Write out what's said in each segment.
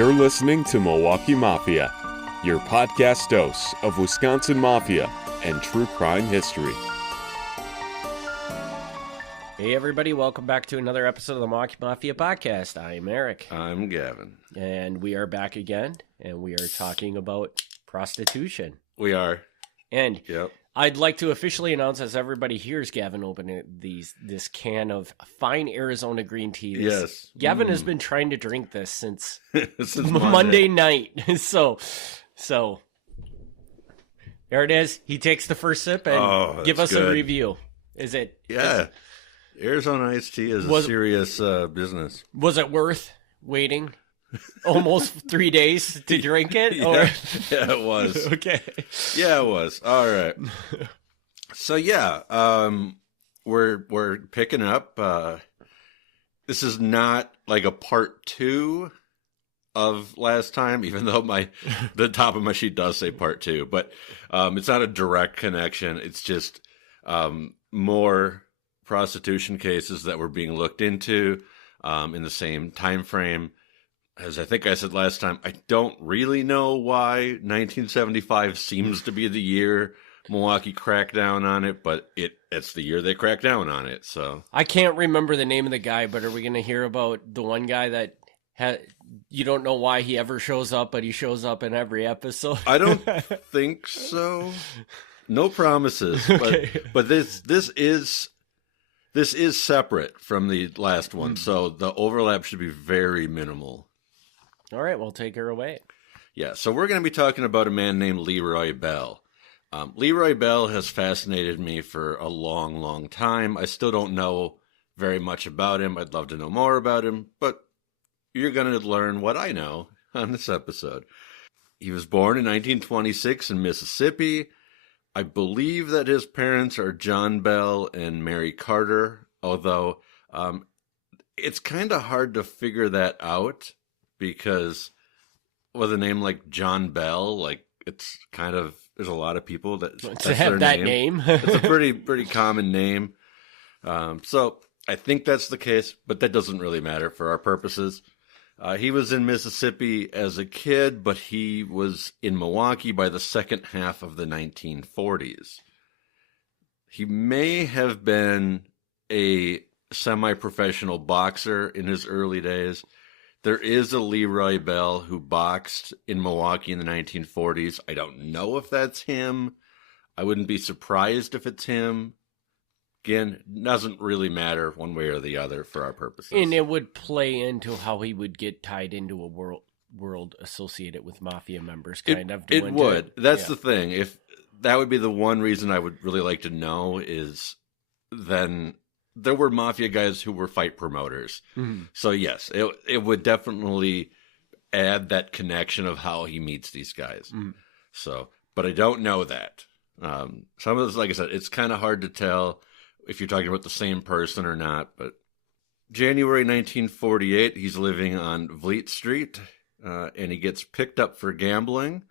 You're listening to Milwaukee Mafia, your podcast dose of Wisconsin Mafia and true crime history. Hey everybody, welcome back to another episode of the Milwaukee Mafia podcast. I'm Eric. I'm Gavin. And we are back again, and we are talking about prostitution. We are. And yep. I'd like to officially announce, as everybody hears Gavin open this can of fine Arizona green tea. Yes. Gavin has been trying to drink this since Monday night. So there it is. He takes the first sip and give us a review. Is it? Yeah. Arizona iced tea is a serious business. Was it worth waiting almost 3 days to drink it? Yeah, it was. Okay. Yeah, it was. All right. So we're picking up. This is not like a part 2 of last time, even though the top of my sheet does say part 2, but it's not a direct connection. It's just more prostitution cases that were being looked into in the same time frame. As I think I said last time, I don't really know why 1975 seems to be the year Milwaukee cracked down on it, but it's the year they cracked down on it. So I can't remember the name of the guy, but are we going to hear about the one guy that you don't know why he ever shows up, but he shows up in every episode? I don't think so. No promises, Okay. but this is separate from the last one, so the overlap should be very minimal. All right, well, take her away. Yeah, so we're going to be talking about a man named Leroy Bell. Leroy Bell has fascinated me for a long, long time. I still don't know very much about him. I'd love to know more about him, but you're going to learn what I know on this episode. He was born in 1926 in Mississippi. I believe that his parents are John Bell and Mary Carter, although it's kind of hard to figure that out because with a name like John Bell, like it's kind of, there's a lot of people that to have that name. It's a pretty common name. So I think that's the case, but that doesn't really matter for our purposes. He was in Mississippi as a kid, but he was in Milwaukee by the second half of the 1940s. He may have been a semi-professional boxer in his early days. There is a Leroy Bell who boxed in Milwaukee in the 1940s. I don't know if that's him. I wouldn't be surprised if it's him. Again, doesn't really matter one way or the other for our purposes. And it would play into how he would get tied into a world associated with mafia members, kind of. It would. That's the thing. If that would be the one reason I would really like to know is then there were mafia guys who were fight promoters. Mm-hmm. So yes, it would definitely add that connection of how he meets these guys. Mm-hmm. So, but I don't know that. Some of this, like I said, it's kind of hard to tell if you're talking about the same person or not, but January 1948, he's living on Vliet Street, and he gets picked up for gambling.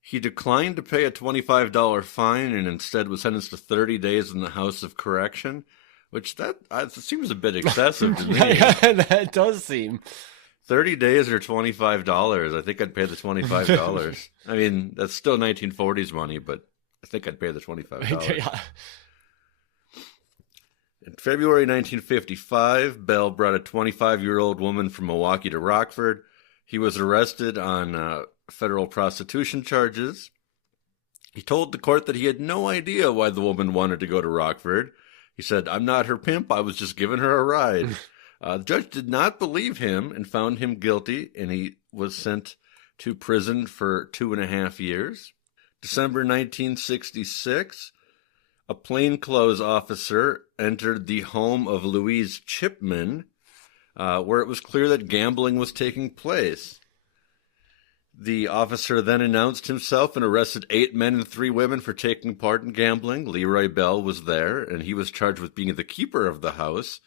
He declined to pay a $25 fine and instead was sentenced to 30 days in the House of Correction, which that seems a bit excessive to me. Yeah, that does seem. 30 days or $25. I think I'd pay the $25. I mean, that's still 1940s money, but I think I'd pay the $25. Yeah. In February 1955, Bell brought a 25-year-old woman from Milwaukee to Rockford. He was arrested on federal prostitution charges. He told the court that he had no idea why the woman wanted to go to Rockford. He said, "I'm not her pimp. I was just giving her a ride." The judge did not believe him and found him guilty, and he was sent to prison for 2.5 years. December 1966. A plainclothes officer entered the home of Louise Chipman, where it was clear that gambling was taking place. The officer then announced himself and arrested 8 men and 3 women for taking part in gambling. Leroy Bell was there, and he was charged with being the keeper of the house,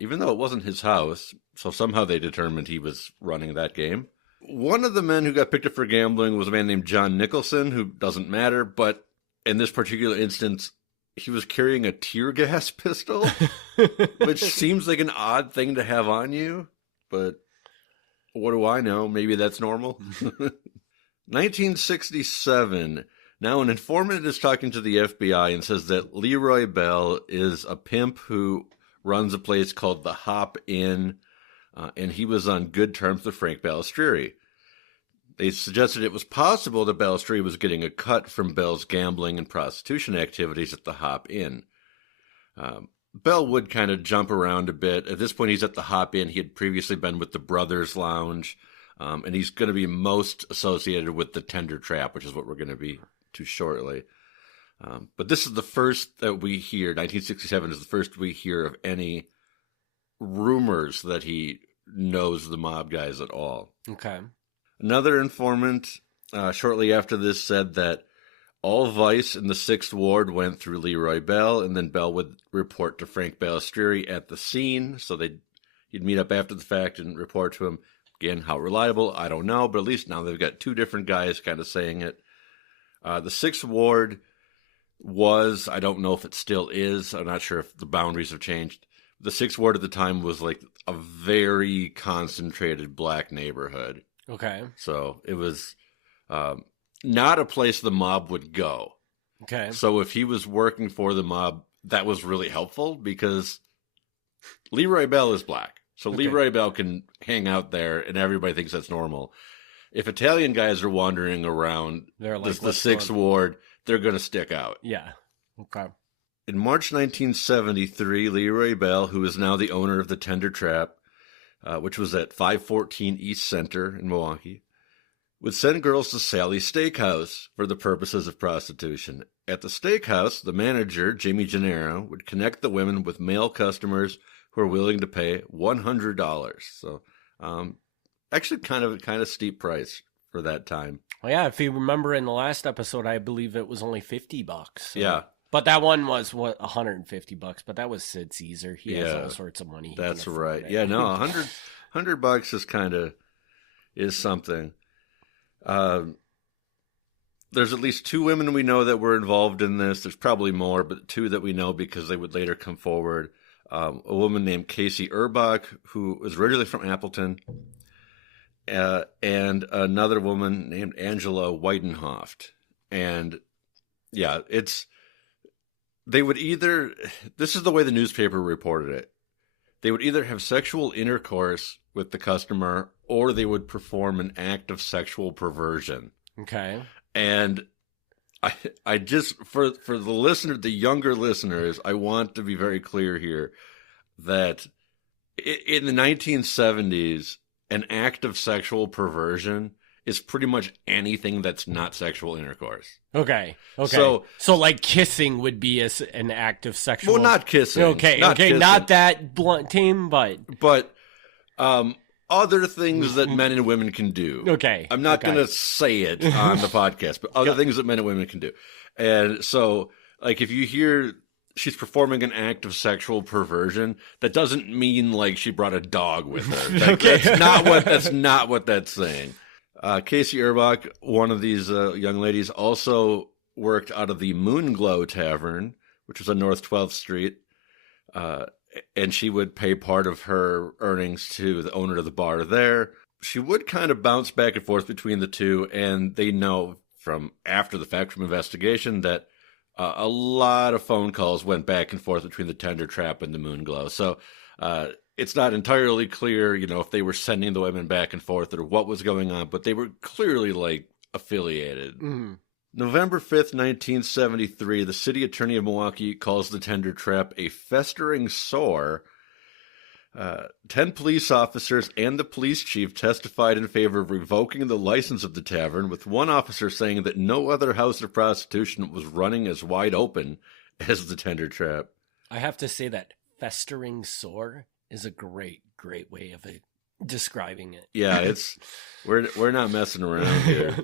even though it wasn't his house. So somehow they determined he was running that game. One of the men who got picked up for gambling was a man named John Nicholson, who doesn't matter, but in this particular instance, he was carrying a tear gas pistol, which seems like an odd thing to have on you, but What do I know? Maybe that's normal. 1967. Now, an informant is talking to the FBI and says that Leroy Bell is a pimp who runs a place called the Hop Inn, and he was on good terms with Frank Balistrieri. They suggested it was possible that Balistrieri was getting a cut from Bell's gambling and prostitution activities at the Hop Inn. Bell would kind of jump around a bit. At this point, he's at the Hop Inn. He had previously been with the Brothers Lounge, and he's going to be most associated with the Tender Trap, which is what we're going to be to shortly. But this is the first that we hear. 1967 is the first we hear of any rumors that he knows the mob guys at all. Okay. Another informant shortly after this said that all vice in the 6th Ward went through Leroy Bell, and then Bell would report to Frank Balistrieri at the scene. So he'd meet up after the fact and report to him. Again, how reliable, I don't know, but at least now they've got two different guys kind of saying it. The 6th Ward was, I don't know if it still is, I'm not sure if the boundaries have changed. The 6th Ward at the time was like a very concentrated black neighborhood. Okay. So it was not a place the mob would go. Okay. So if he was working for the mob, that was really helpful because Leroy Bell is black. So Okay. Leroy Bell can hang out there and everybody thinks that's normal. If Italian guys are wandering around They're like, the "What's 6th going-" Ward, they're going to stick out. Yeah. Okay. In March 1973, Leroy Bell, who is now the owner of the Tender Trap, which was at 514 East Center in Milwaukee, would send girls to Sally's Steakhouse for the purposes of prostitution. At the steakhouse, the manager, Jimmy Gennaro, would connect the women with male customers who are willing to pay $100. So, actually kind of steep price for that time. Well, yeah, if you remember in the last episode, I believe it was only $50. So. Yeah. But that one was $150, but that was Sid Caesar. He has Yeah, all sorts of money. That's right. Yeah, no, $100 is something. There's at least two women we know that were involved in this. There's probably more, but two that we know because they would later come forward. A woman named Casey Urbach, who was originally from Appleton, and another woman named Angela Weidenhoft. And yeah, they would either, this is the way the newspaper reported it, they would either have sexual intercourse with the customer or they would perform an act of sexual perversion. Okay. And I just, for the younger listeners, I want to be very clear here that in the 1970s, an act of sexual perversion is pretty much anything that's not sexual intercourse. Okay. So like kissing would be an act of sexual. Well, not kissing. Okay. Kissing. Not that blunt team, but other things that men and women can do. Okay. I'm not going to say it on the podcast, but other things that men and women can do. And so, like, if you hear she's performing an act of sexual perversion, that doesn't mean like she brought a dog with her. Like, Okay. That's not what that's saying. Casey Urbach, one of these young ladies, also worked out of the Moonglow Tavern, which was on North 12th Street, and she would pay part of her earnings to the owner of the bar there. She would kind of bounce back and forth between the two, and they know from after the fact, from investigation, that a lot of phone calls went back and forth between the Tender Trap and the Moonglow. So it's not entirely clear, if they were sending the women back and forth or what was going on, but they were clearly like affiliated. Mm-hmm. November 5th, 1973, the city attorney of Milwaukee calls the Tender Trap a festering sore. 10 police officers and the police chief testified in favor of revoking the license of the tavern, with one officer saying that no other house of prostitution was running as wide open as the Tender Trap. I have to say that festering sore is a great way of describing it. Yeah, we're not messing around here.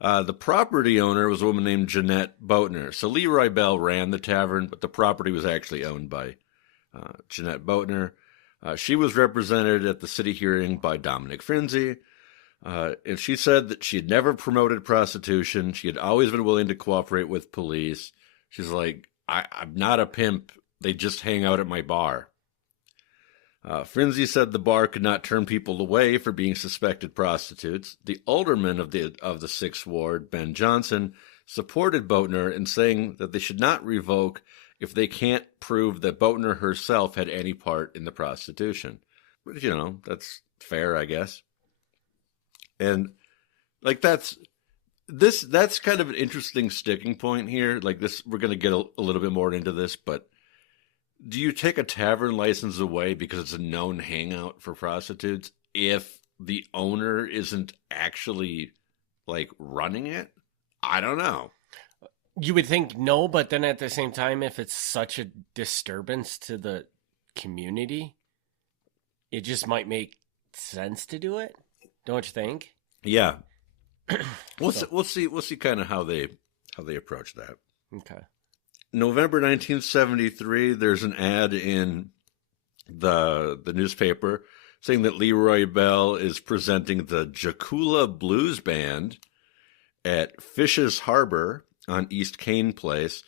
The property owner was a woman named Jeanette Boatner. So Leroy Bell ran the tavern, but the property was actually owned by Jeanette Boatner. She was represented at the city hearing by Dominic Frinzi, and she said that she had never promoted prostitution. She had always been willing to cooperate with police. She's like, I'm not a pimp. They just hang out at my bar. Frenzy said the bar could not turn people away for being suspected prostitutes. The alderman of the 6th Ward, Ben Johnson, supported Boatner in saying that they should not revoke if they can't prove that Boatner herself had any part in the prostitution. But, that's fair, I guess. And, that's kind of an interesting sticking point here. We're going to get a little bit more into this, but do you take a tavern license away because it's a known hangout for prostitutes if the owner isn't actually, running it? I don't know. You would think no, but then at the same time, if it's such a disturbance to the community, it just might make sense to do it. Don't you think? Yeah. We'll see kind of how they approach that. Okay. November 1973, there's an ad in the newspaper saying that Leroy Bell is presenting the Jacula Blues Band at Fish's Harbor on East Kane Place.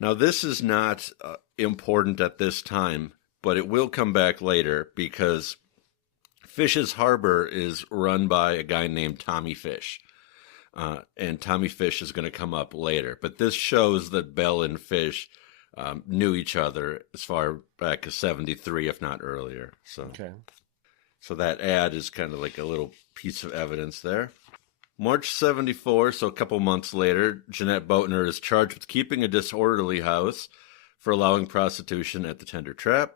Now, this is not important at this time, but it will come back later because Fish's Harbor is run by a guy named Tommy Fish. And Tommy Fish is going to come up later. But this shows that Bell and Fish knew each other as far back as 73, if not earlier. So that ad is kind of like a little piece of evidence there. March 74, so a couple months later, Jeanette Boatner is charged with keeping a disorderly house for allowing prostitution at the Tender Trap.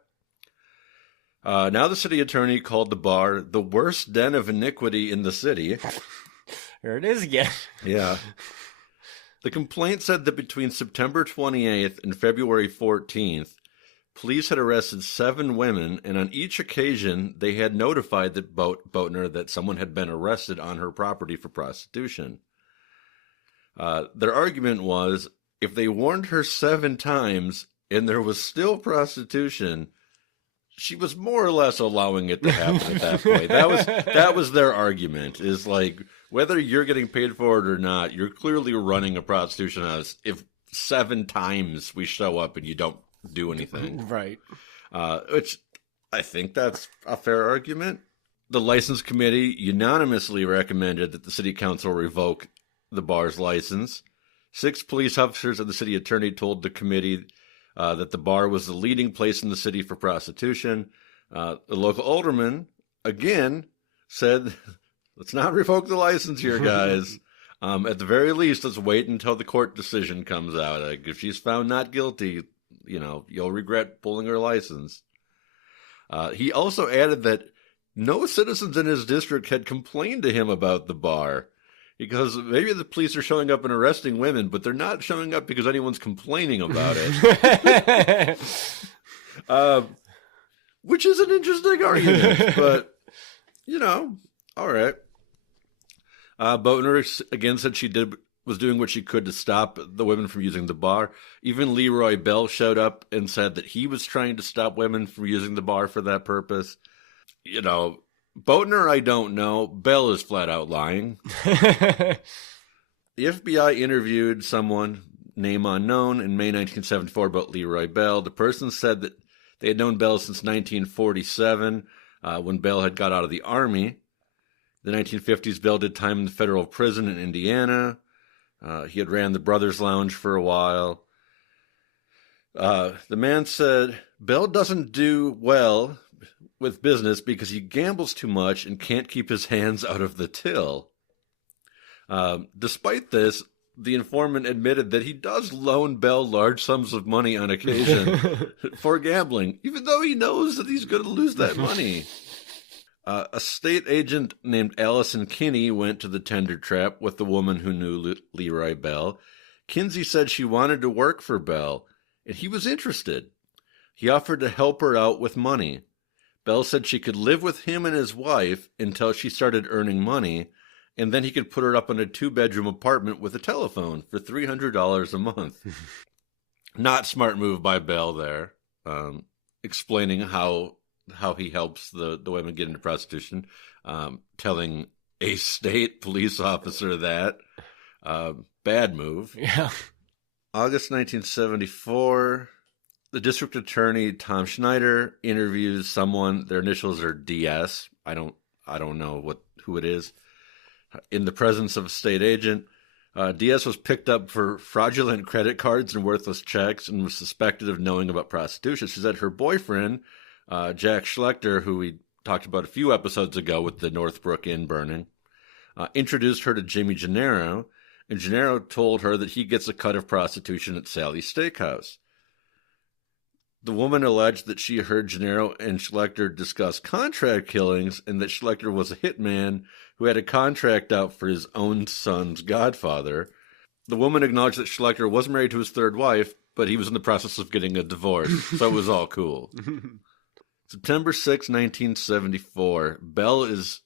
Now the city attorney called the bar the worst den of iniquity in the city. There it is again. Yeah. The complaint said that between September 28th and February 14th, police had arrested 7 women, and on each occasion, they had notified Boatner that someone had been arrested on her property for prostitution. Their argument was, if they warned her 7 times and there was still prostitution, she was more or less allowing it to happen at that point. That was their argument, is whether you're getting paid for it or not, you're clearly running a prostitution house if 7 times we show up and you don't do anything. Right. Which I think that's a fair argument. The license committee unanimously recommended that the city council revoke the bar's license. 6 police officers and the city attorney told the committee that the bar was the leading place in the city for prostitution. The local alderman, again, said, let's not revoke the license here, guys. At the very least, let's wait until the court decision comes out. If she's found not guilty, you'll regret pulling her license. He also added that no citizens in his district had complained to him about the bar. Because maybe the police are showing up and arresting women, but they're not showing up because anyone's complaining about it. Which is an interesting argument, but, all right. Boatner again said she was doing what she could to stop the women from using the bar. Even Leroy Bell showed up and said that he was trying to stop women from using the bar for that purpose. Boatner, I don't know. Bell is flat out lying. The FBI interviewed someone, name unknown, in May 1974 about Leroy Bell. The person said that they had known Bell since 1947, when Bell had got out of the Army. The 1950s, Bell did time in the federal prison in Indiana. He had ran the Brothers Lounge for a while. The man said, Bell doesn't do well with business because he gambles too much and can't keep his hands out of the till. Despite this, the informant admitted that he does loan Bell large sums of money on occasion for gambling, even though he knows that he's going to lose that money. A state agent named Allison Kinney went to the Tender Trap with the woman who knew Leroy Bell. Kinsey said she wanted to work for Bell, and he was interested. He offered to help her out with money. Bell said she could live with him and his wife until she started earning money, and then he could put her up in a 2-bedroom apartment with a telephone for $300 a month. Not smart move by Bell there, explaining how he helps the women get into prostitution, telling a state police officer that. Bad move. Yeah. August 1974, The district attorney, Tom Schneider, interviews someone. Their initials are DS. I don't know who it is. In the presence of a state agent, DS was picked up for fraudulent credit cards and worthless checks and was suspected of knowing about prostitution. She said her boyfriend, Jack Schlechter, who we talked about a few episodes ago with the Northbrook Inn burning, introduced her to Jimmy Gennaro, and Gennaro told her that he gets a cut of prostitution at Sally's Steakhouse. The woman alleged that she heard Gennaro and Schlechter discuss contract killings and that Schlechter was a hitman who had a contract out for his own son's godfather. The woman acknowledged that Schlechter was married to his third wife, but he was in the process of getting a divorce, so it was all cool. September 6, 1974, Bell is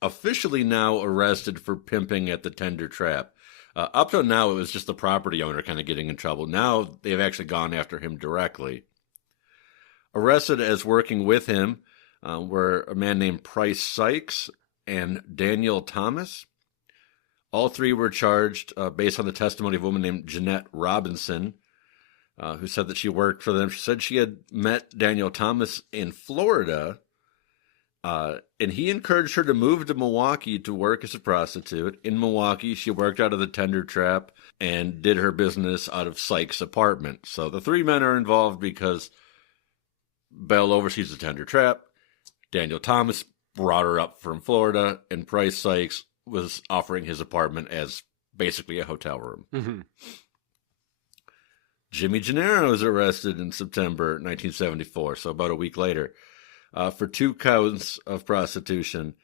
officially now arrested for pimping at the Tender Trap. Up till now, it was just the property owner kind of getting in trouble. Now they've actually gone after him directly. Arrested as working with him were a man named Price Sykes and Daniel Thomas. All three were charged based on the testimony of a woman named Jeanette Robinson, who said that she worked for them. She said she had met Daniel Thomas in Florida, and he encouraged her to move to Milwaukee to work as a prostitute. In Milwaukee, she worked out of the Tender Trap and did her business out of Sykes' apartment. So the three men are involved because Bell oversees the Tender Trap, Daniel Thomas brought her up from Florida, and Price Sykes was offering his apartment as basically a hotel room. Mm-hmm. Jimmy Gennaro was arrested in September 1974, so about a week later, for 2 counts of prostitution.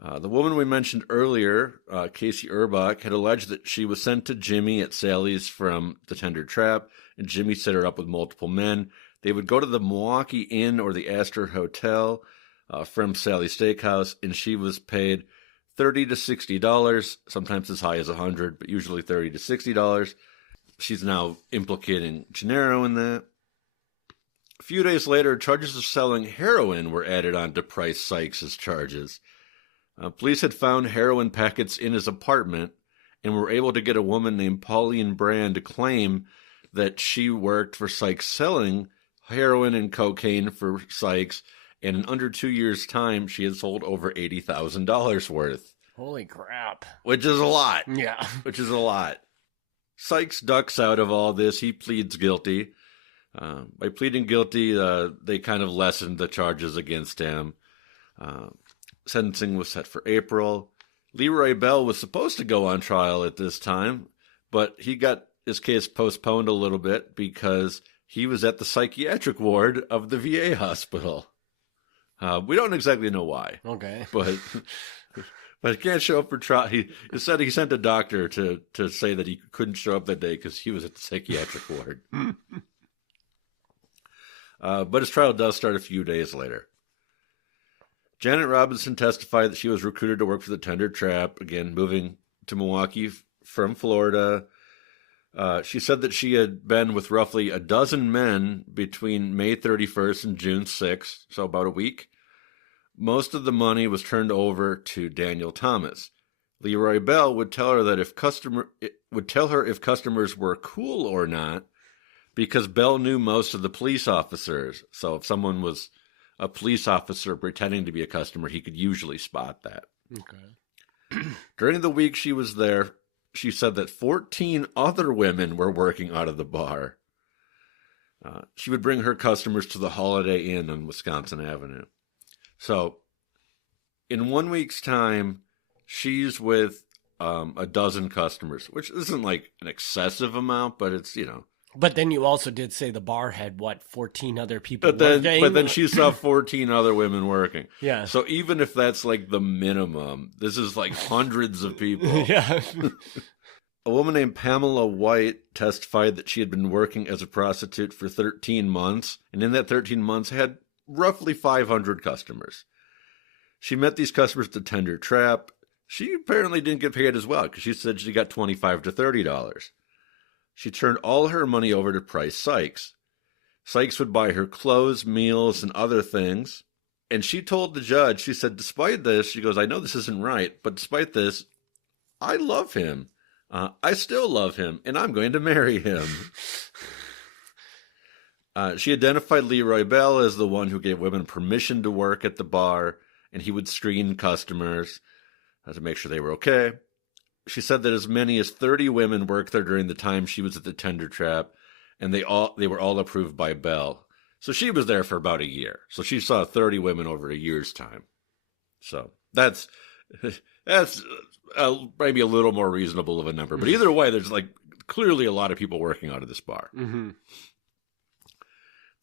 The woman we mentioned earlier, Casey Urbach, had alleged that she was sent to Jimmy at Sally's from the Tender Trap, and Jimmy set her up with multiple men. They would go to the Milwaukee Inn or the Astor Hotel from Sally's Steakhouse, and she was paid $30 to $60, sometimes as high as $100, but usually $30 to $60. She's now implicating Gennaro in that. A few days later, charges of selling heroin were added on to Price Sykes' charges. Police had found heroin packets in his apartment and were able to get a woman named Pauline Brand to claim that she worked for Sykes selling heroin and cocaine for Sykes, and in under 2 years' time, she had sold over $80,000 worth. Holy crap. Which is a lot. Yeah. Which is a lot. Sykes ducks out of all this. He pleads guilty. By pleading guilty, they kind of lessened the charges against him. Sentencing was set for April. Leroy Bell was supposed to go on trial at this time, but he got his case postponed a little bit because he was at the psychiatric ward of the VA hospital. We don't exactly know why. Okay. But he can't show up for trial. He said he sent a doctor to say that he couldn't show up that day because he was at the psychiatric ward. But his trial does start a few days later. Janet Robinson testified that she was recruited to work for the Tender Trap, again, moving to Milwaukee from Florida. She said that she had been with roughly a dozen men between May 31st and June 6th, so about a week. Most of the money was turned over to Daniel Thomas. Leroy Bell would tell her if customers were cool or not, because Bell knew most of the police officers. So if someone was a police officer pretending to be a customer, he could usually spot that. Okay. During the week she was there, she said that 14 other women were working out of the bar. She would bring her customers to the Holiday Inn on Wisconsin Avenue. So, in 1 week's time, she's with a dozen customers, which isn't like an excessive amount, but it's, But then you also did say the bar had, 14 other people But working? then she saw 14 other women working. Yeah. So even if that's like the minimum, this is like hundreds of people. Yeah. A woman named Pamela White testified that she had been working as a prostitute for 13 months, and in that 13 months had roughly 500 customers. She met these customers at the Tender Trap. She apparently didn't get paid as well, because she said she got $25 to $30. She turned all her money over to Price Sykes. Sykes would buy her clothes, meals, and other things. And she told the judge, she said, despite this, she goes, I know this isn't right, but despite this, I love him. I still love him, and I'm going to marry him. She identified Leroy Bell as the one who gave women permission to work at the bar, and he would screen customers to make sure they were okay. She said that as many as 30 women worked there during the time she was at the Tender Trap, and they were all approved by Bell. So she was there for about a year. So she saw 30 women over a year's time. So that's maybe a little more reasonable of a number. But either way, there's like clearly a lot of people working out of this bar. Mm-hmm.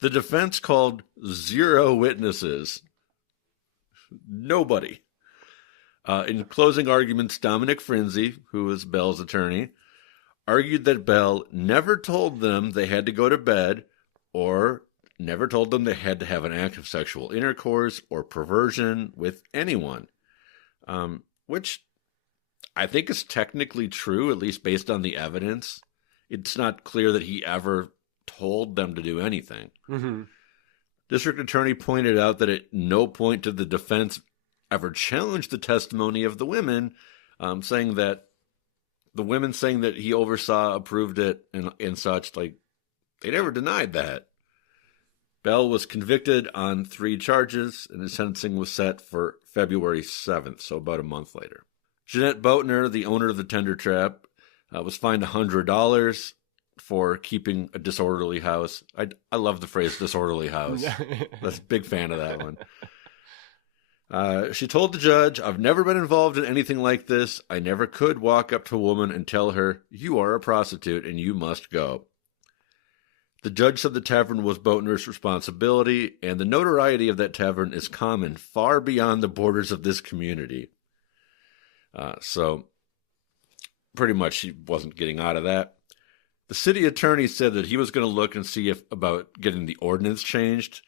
The defense called 0 witnesses. Nobody. In closing arguments, Dominic Frinzi, who was Bell's attorney, argued that Bell never told them they had to go to bed or never told them they had to have an act of sexual intercourse or perversion with anyone, which I think is technically true, at least based on the evidence. It's not clear that he ever told them to do anything. Mm-hmm. District Attorney pointed out that at no point did the defense ever challenge the testimony of the women, saying that the women saying that he oversaw, approved it, and such, like, they never denied that. Bell was convicted on 3 charges, and his sentencing was set for February 7th, so about a month later. Jeanette Boatner, the owner of the Tender Trap, was fined $100 for keeping a disorderly house. I love the phrase disorderly house. That's a big fan of that one. She told the judge, "I've never been involved in anything like this. I never could walk up to a woman and tell her, 'You are a prostitute and you must go.'" The judge said the tavern was Boatner's responsibility, and the notoriety of that tavern is common far beyond the borders of this community. So pretty much she wasn't getting out of that. The city attorney said that he was going to look and see about getting the ordinance changed,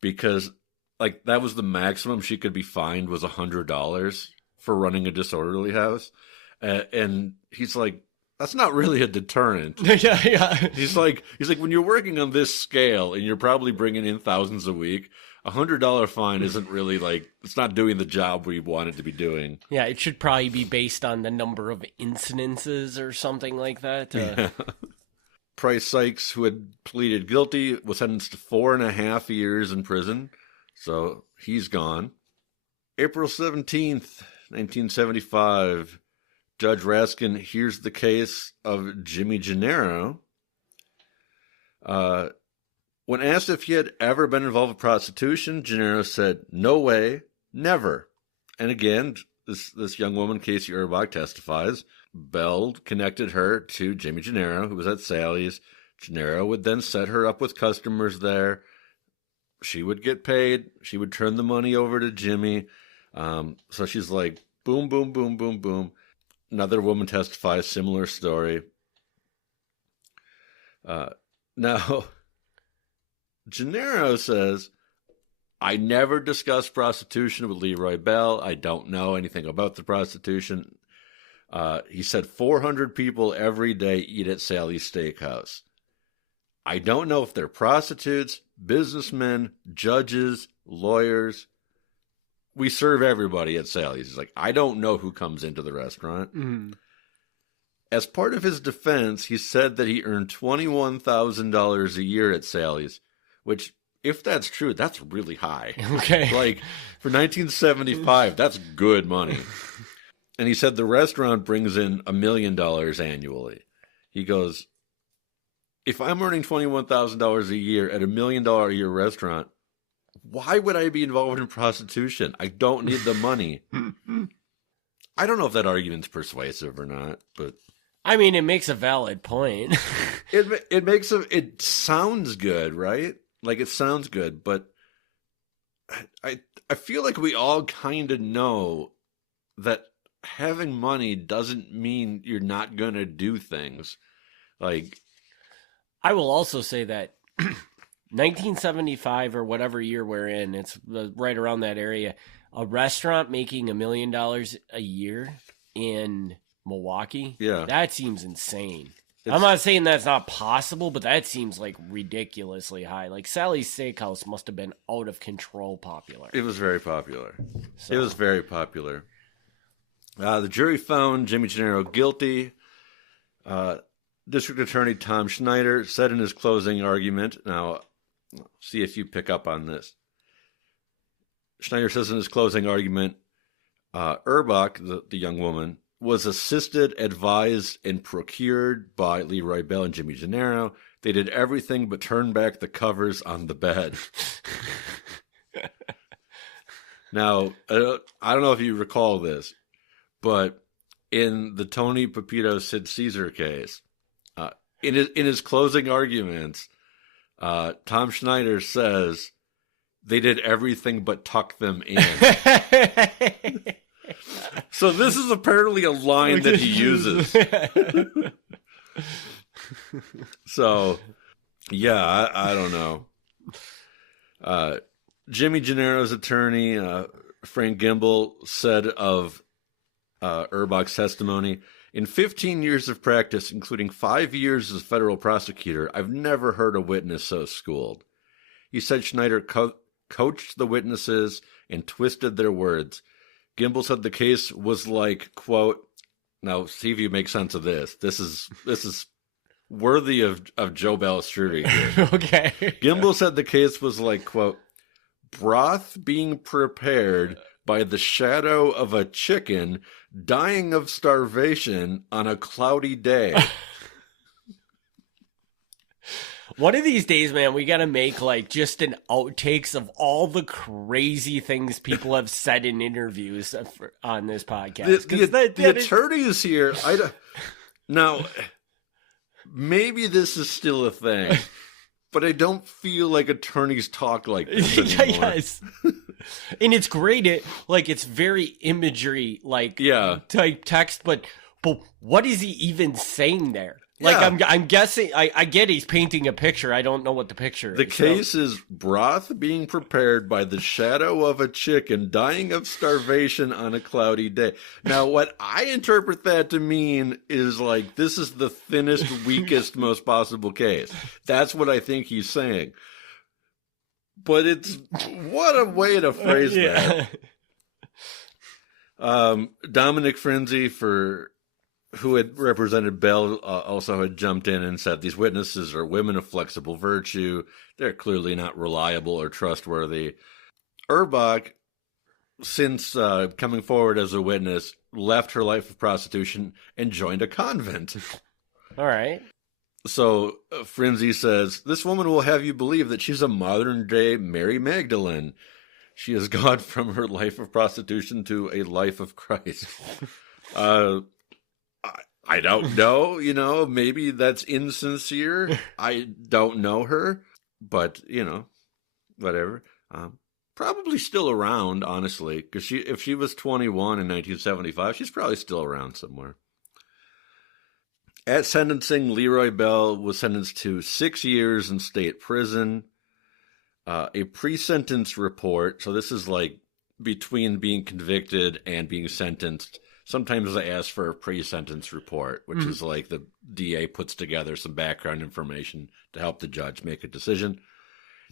because like that was the maximum she could be fined was $100 for running a disorderly house. And he's like, that's not really a deterrent. yeah. He's like, when you're working on this scale and you're probably bringing in thousands a week, $100 fine isn't really like, it's not doing the job we want it to be doing. Yeah, it should probably be based on the number of incidences or something like that. Yeah. Price Sykes, who had pleaded guilty, was sentenced to 4.5 years in prison. So he's gone. April 17th, 1975, Judge Raskin hears the case of Jimmy Gennaro. When asked if he had ever been involved with prostitution, Gennaro said, "No way, never." And again, this young woman, Casey Urbach, testifies. Bell connected her to Jimmy Gennaro, who was at Sally's. Gennaro would then set her up with customers there. She would get paid. She would turn the money over to Jimmy. So she's like, boom, boom, boom, boom, boom. Another woman testifies, similar story. Now, Gennaro says, "I never discussed prostitution with Leroy Bell. I don't know anything about the prostitution." He said 400 people every day eat at Sally's Steakhouse. "I don't know if they're prostitutes, businessmen, judges, lawyers. We serve everybody at Sally's." He's like, "I don't know who comes into the restaurant." Mm-hmm. As part of his defense, he said that he earned $21,000 a year at Sally's, which, if that's true, that's really high. Okay. Like, for 1975, that's good money. And he said the restaurant brings in $1 million annually. He goes, "If I'm earning $21,000 a year at $1 million a year restaurant, why would I be involved in prostitution? I don't need the money." I don't know if that argument's persuasive or not, but I mean, it makes a valid point. it sounds good, right? Like, it sounds good, but I feel like we all kind of know that having money doesn't mean you're not going to do things. Like, I will also say that 1975 or whatever year we're in, it's right around that area, a restaurant making $1 million a year in Milwaukee, yeah, that seems insane. I'm not saying that's not possible, but that seems like ridiculously high. Like, Sally's Steakhouse must have been out of control popular. It was very popular. So. It was very popular. The jury found Jimmy Gennaro guilty. District Attorney Tom Schneider said in his closing argument, now, See if you pick up on this. Schneider says in his closing argument, Erbach, the young woman, was assisted, advised, and procured by Leroy Bell and Jimmy Gennaro. They did everything but turn back the covers on the bed. Now, I don't know if you recall this, but in the Tony Pepito Sid Caesar case, in his closing arguments, Tom Schneider says they did everything but tuck them in. So this is apparently a line that he uses. So, yeah, I don't know. Jimmy Gennaro's attorney, Frank Gimbel, said of Erbach's testimony, in 15 years of practice, including 5 years as a federal prosecutor, I've never heard a witness so schooled. He said Schneider coached the witnesses and twisted their words. Gimbel said the case was like, quote, now see if you make sense of this. This is worthy of Joe Balestrieri here. Okay. Gimbel said the case was like, quote, broth being prepared by the shadow of a chicken dying of starvation on a cloudy day. One of these days, man, we got to make like just an outtakes of all the crazy things people have said in interviews on this podcast. The attorneys here, now, maybe this is still a thing, but I don't feel like attorneys talk like this anymore. Yes. And it's great. It's very imagery, type text, but what is he even saying there? I'm guessing, I get he's painting a picture. I don't know what the picture is. The case is broth being prepared by the shadow of a chicken dying of starvation on a cloudy day. Now, what I interpret that to mean is like, this is the thinnest, weakest, most possible case. That's what I think he's saying. But what a way to phrase that. Dominic Frenzy, who had represented Bell, also had jumped in and said these witnesses are women of flexible virtue. They're clearly not reliable or trustworthy. Erbach, since coming forward as a witness, left her life of prostitution and joined a convent. All right. So Frenzy says, this woman will have you believe that she's a modern-day Mary Magdalene. She has gone from her life of prostitution to a life of Christ. I don't know, maybe that's insincere. I don't know her, but, whatever. Probably still around, honestly, because if she was 21 in 1975, she's probably still around somewhere. At sentencing, Leroy Bell was sentenced to 6 years in state prison. A pre-sentence report, so this is like between being convicted and being sentenced. Sometimes they ask for a pre-sentence report, which is like the DA puts together some background information to help the judge make a decision.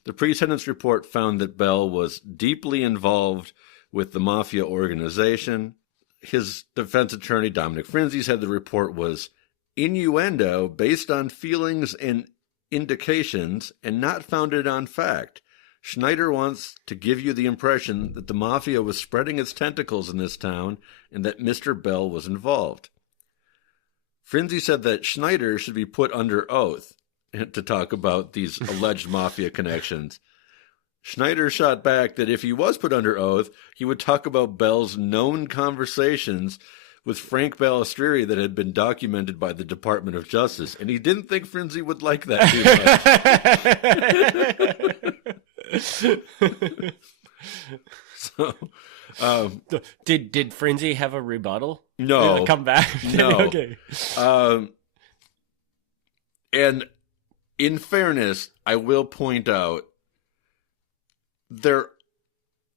The pre-sentence report found that Bell was deeply involved with the mafia organization. His defense attorney, Dominic Frenzy, said the report was innuendo based on feelings and indications and not founded on fact. Schneider wants to give you the impression that the mafia was spreading its tentacles in this town and that Mr. Bell was involved. Frenzy said that Schneider should be put under oath to talk about these alleged mafia connections. Schneider shot back that if he was put under oath, he would talk about Bell's known conversations with Frank Balestrieri that had been documented by the Department of Justice, and he didn't think Frenzy would like that too much. So, did Frenzy have a rebuttal? No. Come back? No. Okay. And in fairness, I will point out,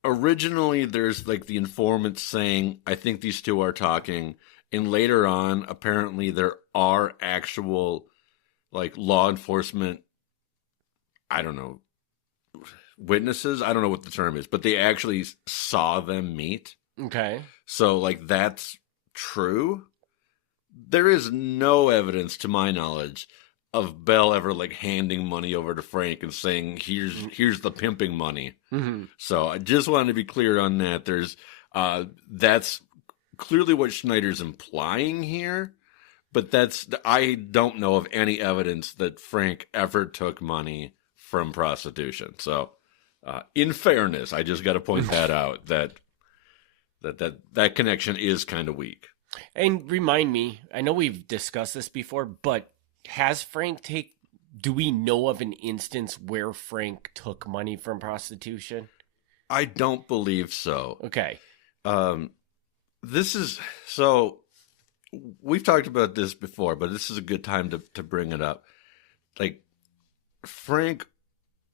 originally there's like the informant saying, I think these two are talking, and later on, apparently there are actual like law enforcement, I don't know, witnesses, I don't know what the term is, but they actually saw them meet. Okay. So like that's true. There is no evidence to my knowledge of Bell ever like handing money over to Frank and saying, here's the pimping money. Mm-hmm. So I just wanted to be clear on that. There's that's clearly what Schneider's implying here, but I don't know of any evidence that Frank ever took money from prostitution. So in fairness, I just got to point that out, that connection is kind of weak. And remind me, I know we've discussed this before, but has Frank do we know of an instance where Frank took money from prostitution? I don't believe so. Okay. We've talked about this before, but this is a good time to bring it up. Like, Frank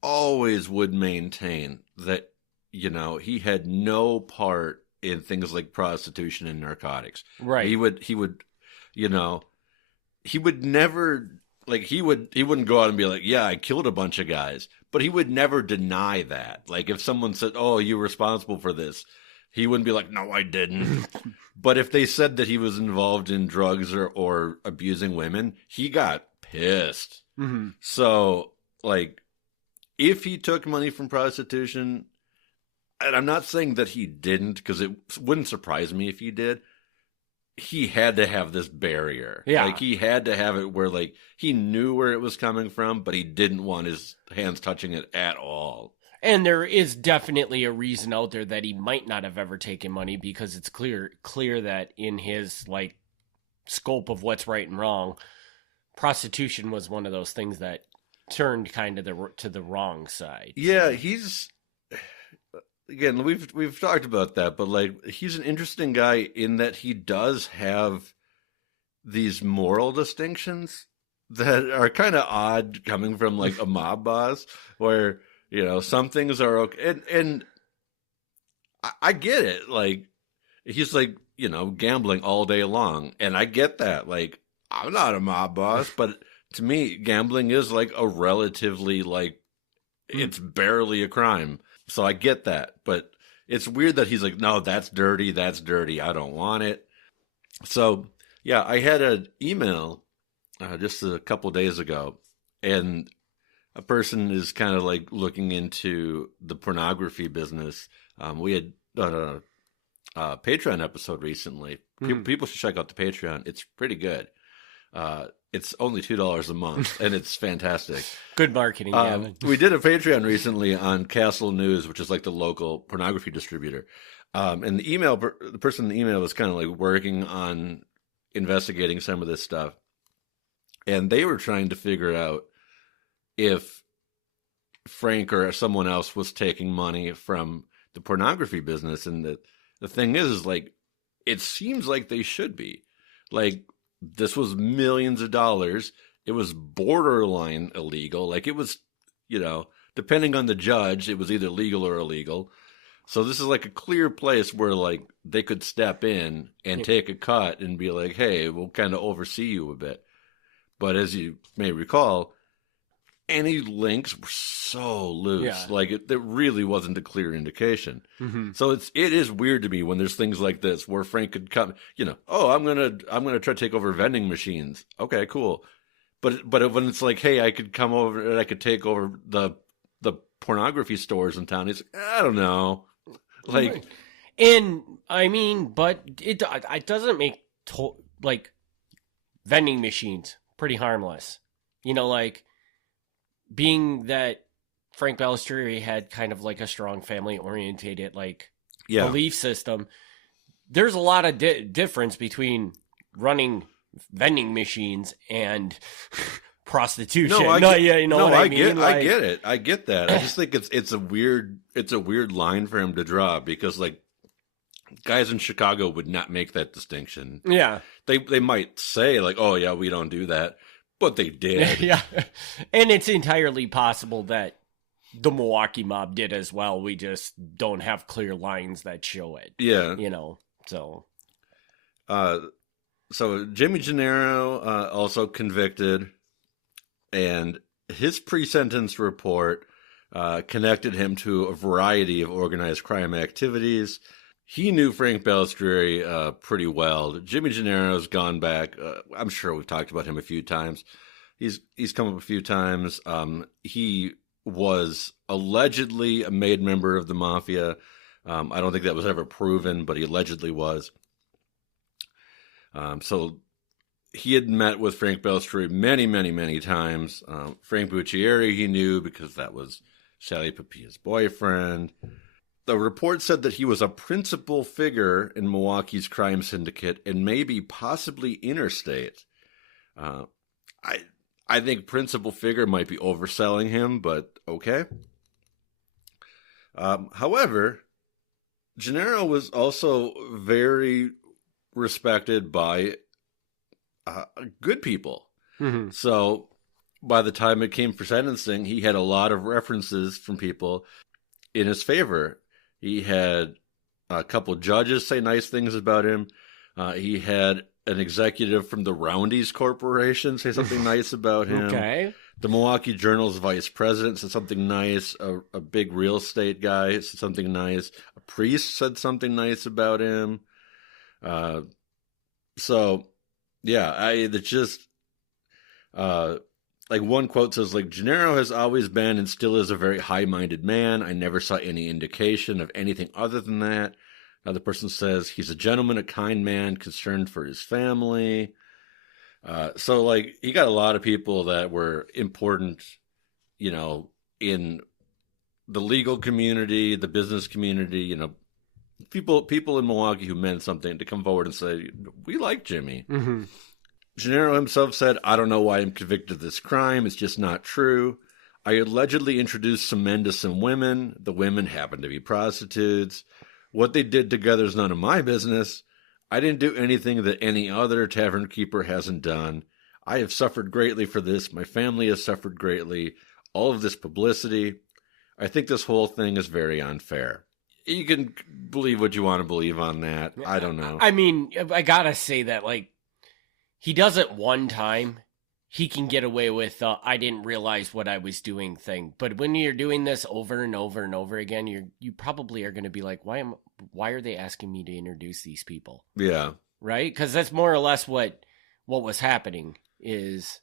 always would maintain that, he had no part in things like prostitution and narcotics. Right. He would never, like, he wouldn't go out and be like, yeah, I killed a bunch of guys, but he would never deny that. Like, if someone said, oh, you're responsible for this, he wouldn't be like, no, I didn't. But if they said that he was involved in drugs or abusing women, he got pissed. Mm-hmm. So, like, if he took money from prostitution, and I'm not saying that he didn't, because it wouldn't surprise me if he did, he had to have this barrier. Yeah. Like, he had to have it where, like, he knew where it was coming from, but he didn't want his hands touching it at all. And there is definitely a reason out there that he might not have ever taken money, because it's clear that in his, like, scope of what's right and wrong, prostitution was one of those things that turned kind of to the wrong side. Yeah, again, we've talked about that, but like, he's an interesting guy in that he does have these moral distinctions that are kind of odd coming from like a mob boss, where, some things are okay. And I get it. Like, he's like, gambling all day long. And I get that. Like, I'm not a mob boss, but to me, gambling is like a relatively, like, it's barely a crime. So I get that. But it's weird that he's like, no, that's dirty. I don't want it. So, yeah, I had an email just a couple days ago, and a person is kind of like looking into the pornography business. We had done a Patreon episode recently. People should check out the Patreon. It's pretty good. It's only $2 a month, and it's fantastic. Good marketing, Gavin. We did a Patreon recently on Castle News, which is like the local pornography distributor. And the person in the email was kind of like working on investigating some of this stuff. And they were trying to figure out if Frank or someone else was taking money from the pornography business. And the thing is like, it seems like they should be. Like, this was millions of dollars. It was borderline illegal. Like, it was, depending on the judge, it was either legal or illegal. So this is like a clear place where like they could step in and take a cut and be like, hey, we'll kind of oversee you a bit. But as you may recall, any links were so loose. Yeah. Like, there really wasn't a clear indication. Mm-hmm. So it is weird to me when there's things like this where Frank could come, oh, I'm gonna try to take over vending machines. Okay, cool. But when it's like, hey, I could come over and I could take over the pornography stores in town, he's like, I don't know. Like, and I mean, but it doesn't make like vending machines pretty harmless. Like, being that Frank Balistrieri had kind of like a strong family-orientated belief system, there's a lot of difference between running vending machines and prostitution. I get it. I get that. I just think it's a weird line for him to draw, because like, guys in Chicago would not make that distinction. Yeah. They might say like, oh yeah, we don't do that. But they did. Yeah. And it's entirely possible that the Milwaukee mob did as well. We just don't have clear lines that show it. Yeah. So. So Jimmy Gennaro also convicted, and his pre-sentence report connected him to a variety of organized crime activities. He knew Frank Balistrieri pretty well. Jimmy Gennaro's gone back. I'm sure we've talked about him a few times. He's come up a few times. He was allegedly a made member of the mafia. I don't think that was ever proven, but he allegedly was. So he had met with Frank Belstrade many, many, many times. Frank Buccieri he knew because that was Sally Papilla's boyfriend. The report said that he was a principal figure in Milwaukee's crime syndicate and maybe possibly interstate. I think principal figure might be overselling him, but okay. However, Gennaro was also very respected by good people. Mm-hmm. So by the time it came for sentencing, he had a lot of references from people in his favor. He had a couple judges say nice things about him. He had an executive from the Roundy's Corporation say something nice about him. Okay. The Milwaukee Journal's vice president said something nice. A big real estate guy said something nice. A priest said something nice about him. So, yeah, it's just, like one quote says, like, Gennaro has always been and still is a very high-minded man. I never saw any indication of anything other than that. Another person says he's a gentleman, a kind man, concerned for his family. So, like, he got a lot of people that were important, you know, in the legal community, the business community, you know, people in Milwaukee who meant something to come forward and say, we like Jimmy. Mm-hmm. Gennaro himself said, I don't know why I'm convicted of this crime. It's just not true. I allegedly introduced some men to some women. The women happened to be prostitutes. What they did together is none of my business. I didn't do anything that any other tavern keeper hasn't done. I have suffered greatly for this. My family has suffered greatly. All of this publicity. I think this whole thing is very unfair. You can believe what you want to believe on that. I don't know. I mean, I gotta say that, like, he does it one time, he can get away with I didn't realize what I was doing thing. But when you're doing this over and over and over again, you probably are going to be like, why are they asking me to introduce these people? Yeah. Right? Because that's more or less what was happening is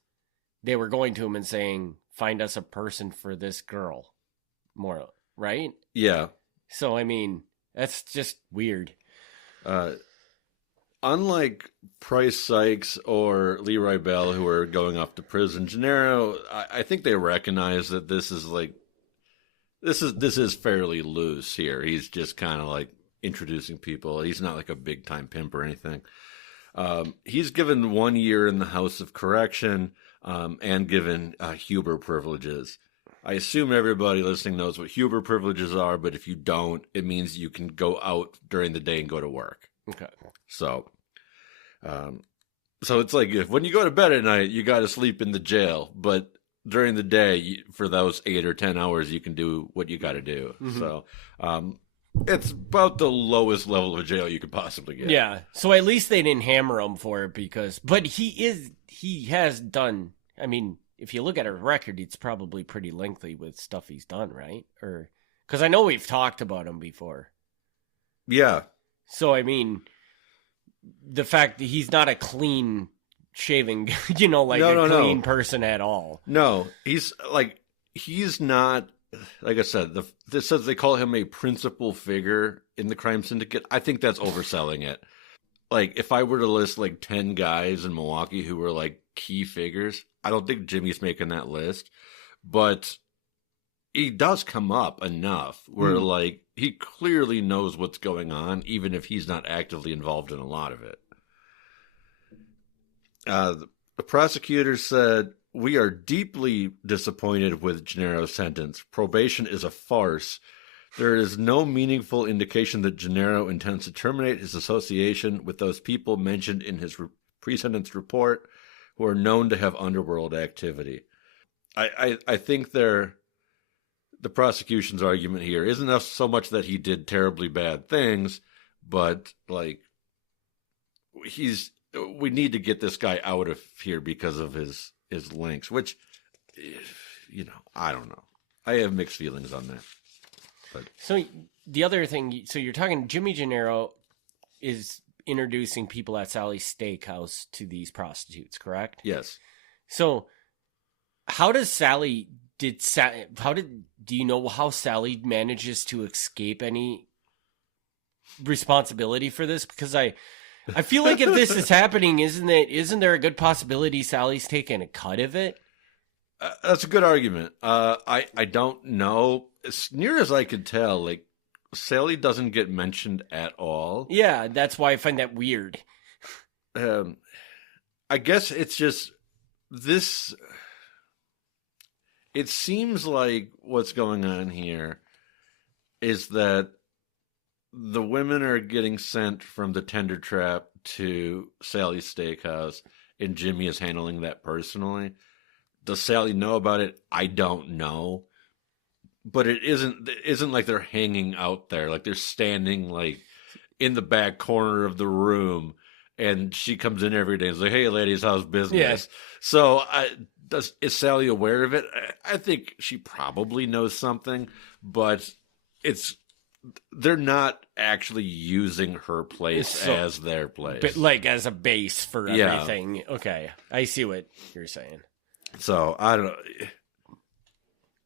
they were going to him and saying, find us a person for this girl. More, right? Yeah. So, I mean, that's just weird. Unlike Price Sykes or Leroy Bell, who are going off to prison, Gennaro, I think they recognize that this is fairly loose here. He's just kind of like introducing people. He's not like a big time pimp or anything. He's given 1 year in the House of Correction and given Huber privileges. I assume everybody listening knows what Huber privileges are, but if you don't, it means you can go out during the day and go to work. Okay. So it's like when you go to bed at night, you got to sleep in the jail, but during the day, for those 8 or 10 hours, you can do what you got to do. Mm-hmm. So it's about the lowest level of jail you could possibly get. Yeah. So at least they didn't hammer him for it but he has done. I mean, if you look at her record, it's probably pretty lengthy with stuff he's done, right? Or because I know we've talked about him before. Yeah. So, I mean, the fact that he's not a clean shaving, clean person at all. No, he's not, like I said, this says they call him a principal figure in the crime syndicate. I think that's overselling it. Like, if I were to list like 10 guys in Milwaukee who were like key figures, I don't think Jimmy's making that list, but he does come up enough where like he clearly knows what's going on, even if he's not actively involved in a lot of it. The prosecutor said, "We are deeply disappointed with Gennaro's sentence. Probation is a farce. There is no meaningful indication that Gennaro intends to terminate his association with those people mentioned in his pre-sentence report who are known to have underworld activity." I think the prosecution's argument here isn't so much that he did terribly bad things, but like we need to get this guy out of here because of his links, which, I don't know. I have mixed feelings on that. But. So the other thing, so you're talking Jimmy Gennaro is introducing people at Sally's Steakhouse to these prostitutes, correct? Yes. So How does do you know how Sally manages to escape any responsibility for this? Because I feel like if this is happening, isn't there a good possibility Sally's taking a cut of it? That's a good argument. I don't know. As near as I could tell, like, Sally doesn't get mentioned at all. Yeah, that's why I find that weird. I guess it's just this. It seems like what's going on here is that the women are getting sent from the tender trap to Sally's steakhouse, and Jimmy is handling that personally. Does Sally know about it? I don't know. But it isn't like they're hanging out there. Like, they're standing, like, in the back corner of the room, and she comes in every day and is like, "Hey, ladies, how's business?" Yeah. So, is Sally aware of it? I think she probably knows something, but they're not actually using her place as their place. But like as a base for everything. Yeah. Okay, I see what you're saying. So, I don't know.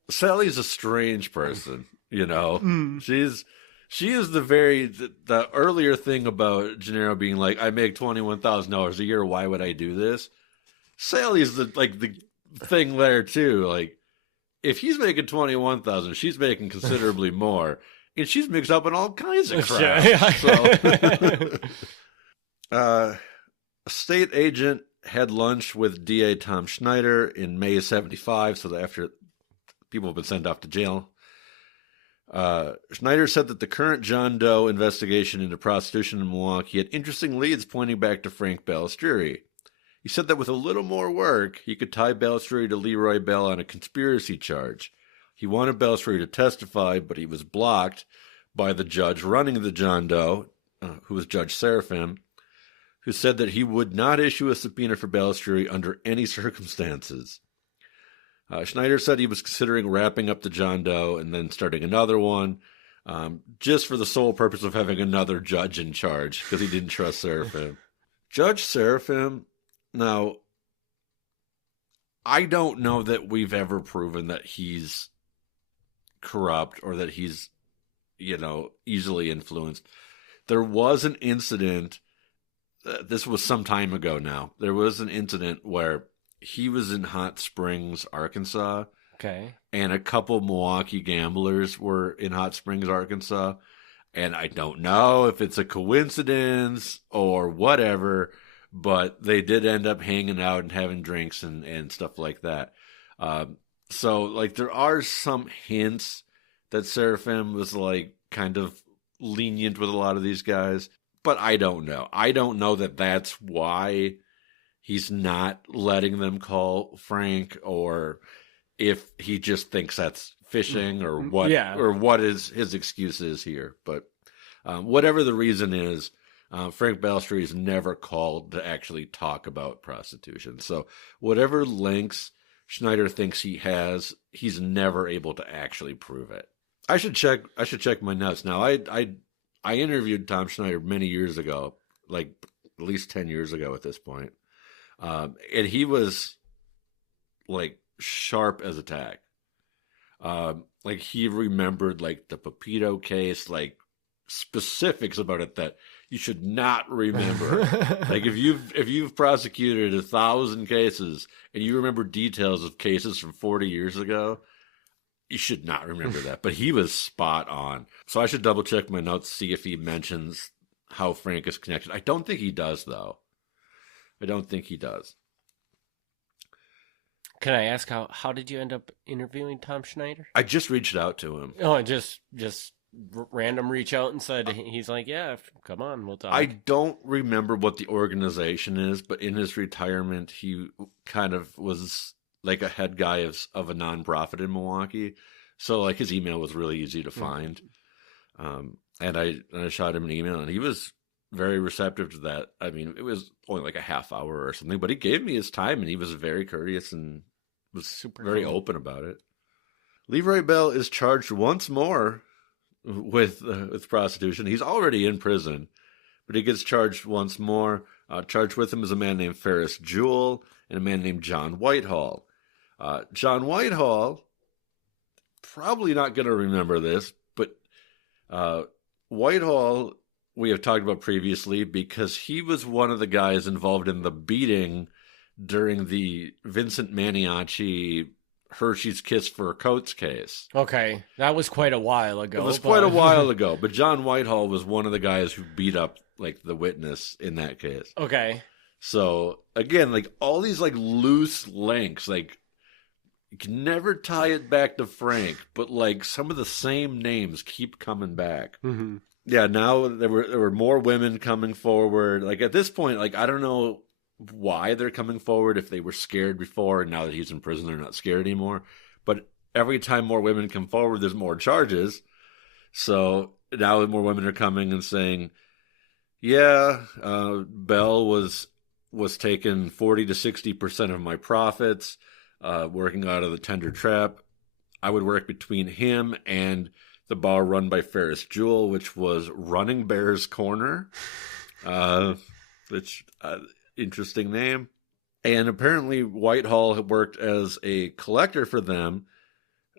Sally's a strange person, you know. She is the earlier thing about Gennaro being like, "I make $21,000 a year. Why would I do this?" Sally's the thing there too. Like, if he's making 21,000, she's making considerably more, and she's mixed up in all kinds of crap. So, a state agent had lunch with DA Tom Schneider in May of '75. So after people have been sent off to jail. Schneider said that the current John Doe investigation into prostitution in Milwaukee had interesting leads pointing back to Frank Balistrieri. He said that with a little more work, he could tie Balistrieri to Leroy Bell on a conspiracy charge. He wanted Balistrieri to testify, but he was blocked by the judge running the John Doe, who was Judge Seraphim, who said that he would not issue a subpoena for Balistrieri under any circumstances. Schneider said he was considering wrapping up the John Doe and then starting another one, just for the sole purpose of having another judge in charge, because he didn't trust Seraphim. Judge Seraphim, now, I don't know that we've ever proven that he's corrupt or that he's, easily influenced. There was an incident, this was some time ago now, there was an incident where he was in Hot Springs, Arkansas. Okay. And a couple Milwaukee gamblers were in Hot Springs, Arkansas. And I don't know if it's a coincidence or whatever, but they did end up hanging out and having drinks and stuff like that. So, there are some hints that Seraphim was, kind of lenient with a lot of these guys. But I don't know. I don't know that that's why he's not letting them call Frank, or if he just thinks that's fishing, or what, or what his excuse is here. But whatever the reason is, Frank Balistrieri is never called to actually talk about prostitution. So whatever links Schneider thinks he has, he's never able to actually prove it. I should check my notes. Now, I interviewed Tom Schneider many years ago, at least 10 years ago at this point. And he was sharp as a tack. He remembered the Pepito case, specifics about it that you should not remember. If you've prosecuted 1,000 cases and you remember details of cases from 40 years ago, you should not remember that. But he was spot on. So I should double check my notes, see if he mentions how Frank is connected. I don't think he does, though. I don't think he does. Can I ask how did you end up interviewing Tom Schneider? I just reached out to him. Oh, just random reach out and said, he's like, yeah, come on, we'll talk. I don't remember what the organization is, but in his retirement, he kind of was a head guy of a nonprofit in Milwaukee. So his email was really easy to find. And I shot him an email, and he was very receptive to that. I mean, it was only a half hour or something, but he gave me his time, and he was very courteous and was very open about it. Leroy Bell is charged once more with prostitution. He's already in prison, but he gets charged once more. Charged with him is a man named Ferris Jewell and a man named John Whitehall. John Whitehall, probably not going to remember this, but Whitehall we have talked about previously because he was one of the guys involved in the beating during the Vincent Maniaci Hershey's Kiss for Coats case. Okay, that was quite a while ago. It was quite a while ago, but John Whitehall was one of the guys who beat up like the witness in that case. Okay. So again, like all these like loose links, like you can never tie it back to Frank, but like some of the same names keep coming back. Mm-hmm. Yeah, now there were more women coming forward. Like at this point, like I don't know why they're coming forward, if they were scared before and now that he's in prison they're not scared anymore. But every time more women come forward, there's more charges. So now more women are coming and saying, yeah, Bell was taking 40 to 60% of my profits, working out of the tender trap. I would work between him and the bar run by Ferris Jewell, which was Running Bear's Corner, which interesting name. And apparently Whitehall had worked as a collector for them.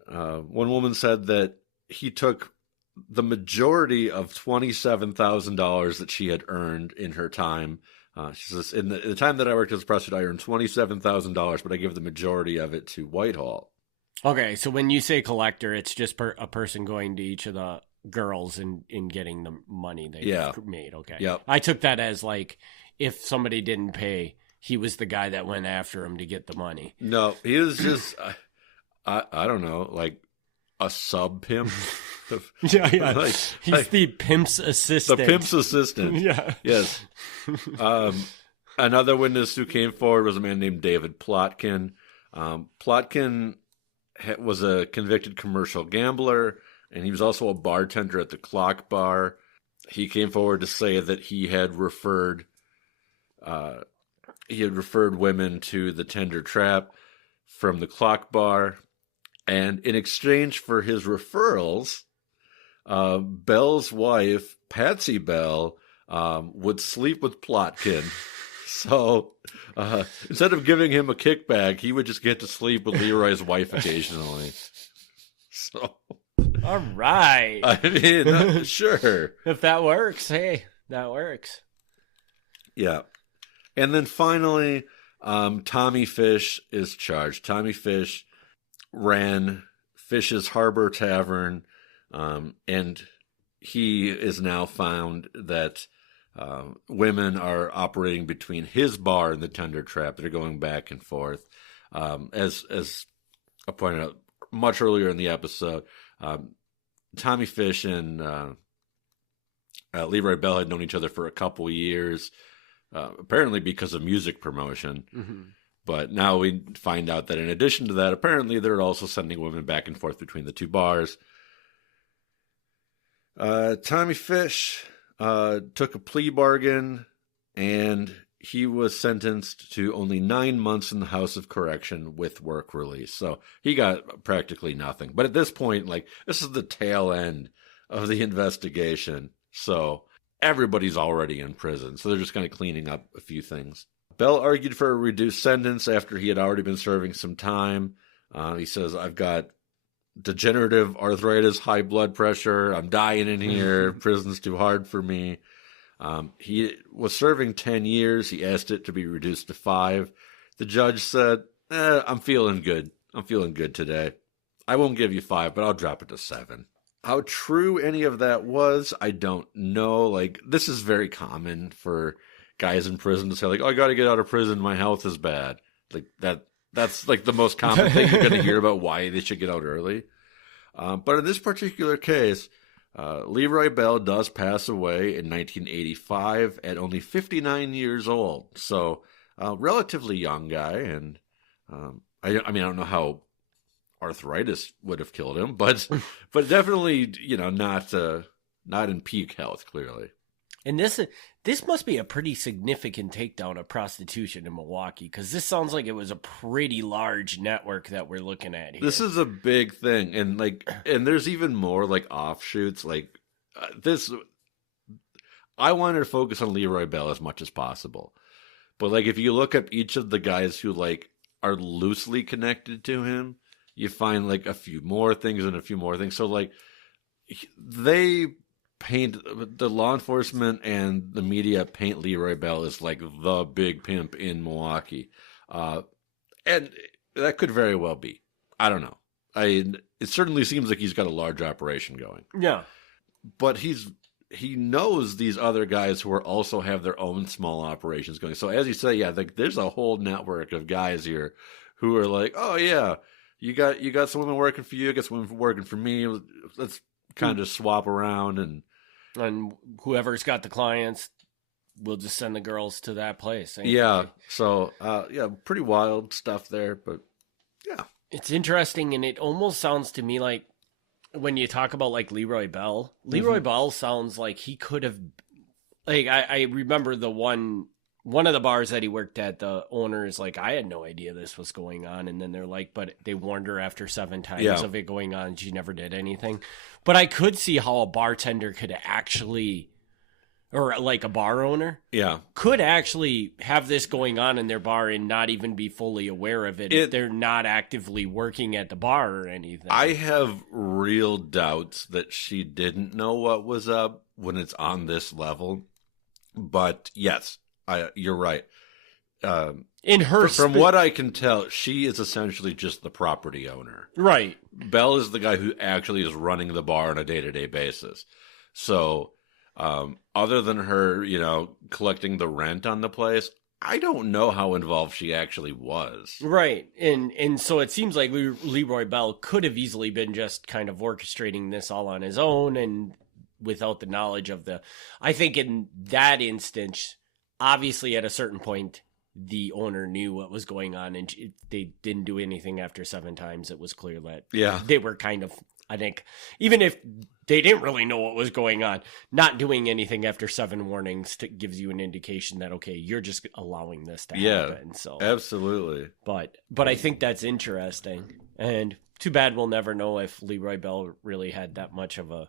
One woman said that he took the majority of $27,000 that she had earned in her time. She says, in the time that I worked as a prostitute, I earned $27,000, but I give the majority of it to Whitehall. Okay, so when you say collector, it's just a person going to each of the girls and getting the money they made. Okay. Yep. I took that as like if somebody didn't pay, he was the guy that went after him to get the money. No, he was just, I don't know, like a sub pimp. Yeah. Like, he's the pimp's assistant. The pimp's assistant. Yeah. Yes. Another witness who came forward was a man named David Plotkin. Plotkin was a convicted commercial gambler, and he was also a bartender at the Clock Bar. He came forward to say that he had referred women to the tender trap from the Clock Bar, and in exchange for his referrals, Bell's wife, Patsy Bell, would sleep with Plotkin. So instead of giving him a kickback, he would just get to sleep with Leroy's wife occasionally. So, all right. I mean, sure. If that works, hey, that works. Yeah. And then finally, Tommy Fish is charged. Tommy Fish ran Fish's Harbor Tavern, and he is now found that women are operating between his bar and the tender trap. They're going back and forth. As I pointed out much earlier in the episode, Tommy Fish and Leroy Bell had known each other for a couple years, apparently because of music promotion. Mm-hmm. But now we find out that in addition to that, apparently they're also sending women back and forth between the two bars. Tommy Fish took a plea bargain, and he was sentenced to only 9 months in the House of Correction with work release. So he got practically nothing. But at this point, like, this is the tail end of the investigation. So everybody's already in prison. So they're just kind of cleaning up a few things. Bell argued for a reduced sentence after he had already been serving some time. He says, I've got degenerative arthritis, high blood pressure. I'm dying in here. Prison's too hard for me. He was serving 10 years. He asked it to be reduced to 5. The judge said, I'm feeling good. I'm feeling good today. I won't give you 5, but I'll drop it to 7. How true any of that was, I don't know. Like, this is very common for guys in prison to say, like, oh, I got to get out of prison. My health is bad. Like that's like the most common thing you're going to hear about why they should get out early. But in this particular case, Leroy Bell does pass away in 1985 at only 59 years old. So, relatively young guy. And I mean, I don't know how arthritis would have killed him, but definitely, not in peak health, clearly. And this must be a pretty significant takedown of prostitution in Milwaukee, because this sounds like it was a pretty large network that we're looking at here. This is a big thing, and there's even more like offshoots. Like this, I wanted to focus on Leroy Bell as much as possible, but like if you look at each of the guys who like are loosely connected to him. You find like a few more things and a few more things. So like they paint, the law enforcement and the media paint Leroy Bell as like the big pimp in Milwaukee. And that could very well be. I don't know. It certainly seems like he's got a large operation going. Yeah. But he knows these other guys who also have their own small operations going. So as you say, yeah, like there's a whole network of guys here who are like, oh yeah, you got some women working for you, I got some women working for me. Let's kind of swap around, and whoever's got the clients, we'll just send the girls to that place. Yeah. So yeah, pretty wild stuff there, but yeah, it's interesting, and it almost sounds to me like when you talk about like Leroy Bell, Bell sounds like he could have, like I remember the one of the bars that he worked at, the owner is like, I had no idea this was going on. And then they're like, but they warned her after 7 times of it going on. She never did anything. But I could see how a bartender could actually, or like a bar owner, could actually have this going on in their bar and not even be fully aware of it if they're not actively working at the bar or anything. I have real doubts that she didn't know what was up when it's on this level. But yes, you're right. In her, from what I can tell, she is essentially just the property owner. Right. Bell is the guy who actually is running the bar on a day-to-day basis. So, other than her, collecting the rent on the place, I don't know how involved she actually was. Right. And so it seems like Leroy Bell could have easily been just kind of orchestrating this all on his own and without the knowledge of I think in that instance, obviously at a certain point, the owner knew what was going on, and they didn't do anything after 7 times. It was clear that they were kind of, I think, even if they didn't really know what was going on, not doing anything after 7 warnings gives you an indication that, okay, you're just allowing this to happen. So absolutely. But I think that's interesting, and too bad we'll never know if Leroy Bell really had that much of a,